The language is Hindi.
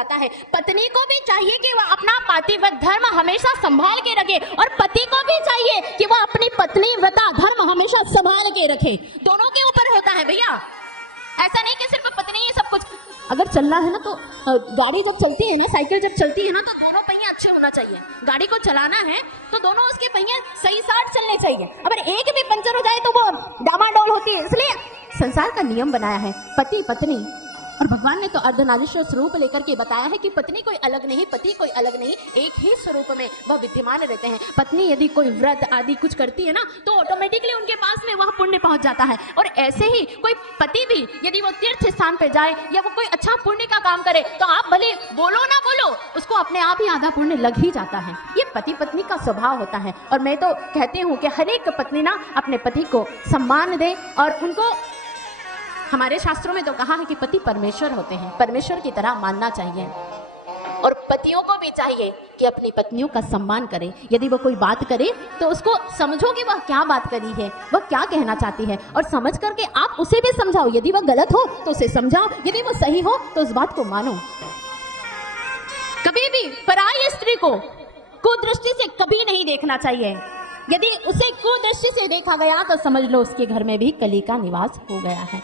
जाता है। पत्नी को भी चाहिए कि वह अपना पातिव्रत धर्म हमेशा संभाल के रखे और पति को भी चाहिए कि वह अपनी पत्नी व्रता धर्म हमेशा संभाल के रखे। दोनों के ऊपर होता है भैया, ऐसा नहीं कि सिर्फ पत्नी ही सब कुछ। अगर चलना है ना तो गाड़ी जब चलती है ना, साइकिल जब चलती है ना, तो दोनों पहिए अच्छे होना चाहिए। गाड़ी को चलाना है तो दोनों उसके पहिए सही साथ चलने चाहिए। अगर एक भी पंचर हो जाए तो वो डामाडोल होती है। इसलिए संसार का नियम बनाया है पति पत्नी, और भगवान ने तो अर्धनारीश्वर स्वरूप लेकर के बताया है कि पत्नी कोई अलग नहीं, पति कोई अलग नहीं, एक ही स्वरूप में वह विद्यमान रहते हैं। पत्नी यदि कोई व्रत आदि कुछ करती है ना तो ऑटोमेटिकली उनके पास में वह पुण्य पहुंच जाता है। और ऐसे ही कोई पति भी यदि वो तीर्थ स्थान पे जाए या वो कोई अच्छा पुण्य का काम करे तो आप भले बोलो ना बोलो, उसको अपने आप ही आधा पुण्य लग ही जाता है। ये पति पत्नी का स्वभाव होता है। और मैं तो कहती हूँ कि हर एक पत्नी ना अपने पति को सम्मान दे, और उनको, हमारे शास्त्रों में तो कहा है कि पति परमेश्वर होते हैं, परमेश्वर की तरह मानना चाहिए। और पतियों को भी चाहिए कि अपनी पत्नियों का सम्मान करें। यदि वो कोई बात करे तो उसको समझो कि वह क्या बात करी है, वह क्या कहना चाहती है, और समझ करके आप उसे भी समझाओ। यदि वह गलत हो तो उसे समझाओ, यदि वो सही हो तो उस बात को मानो। कभी भी पराई स्त्री को कुदृष्टि से कभी नहीं देखना चाहिए। यदि उसे कुदृष्टि से देखा गया तो समझ लो उसके घर में भी कली का निवास हो गया है।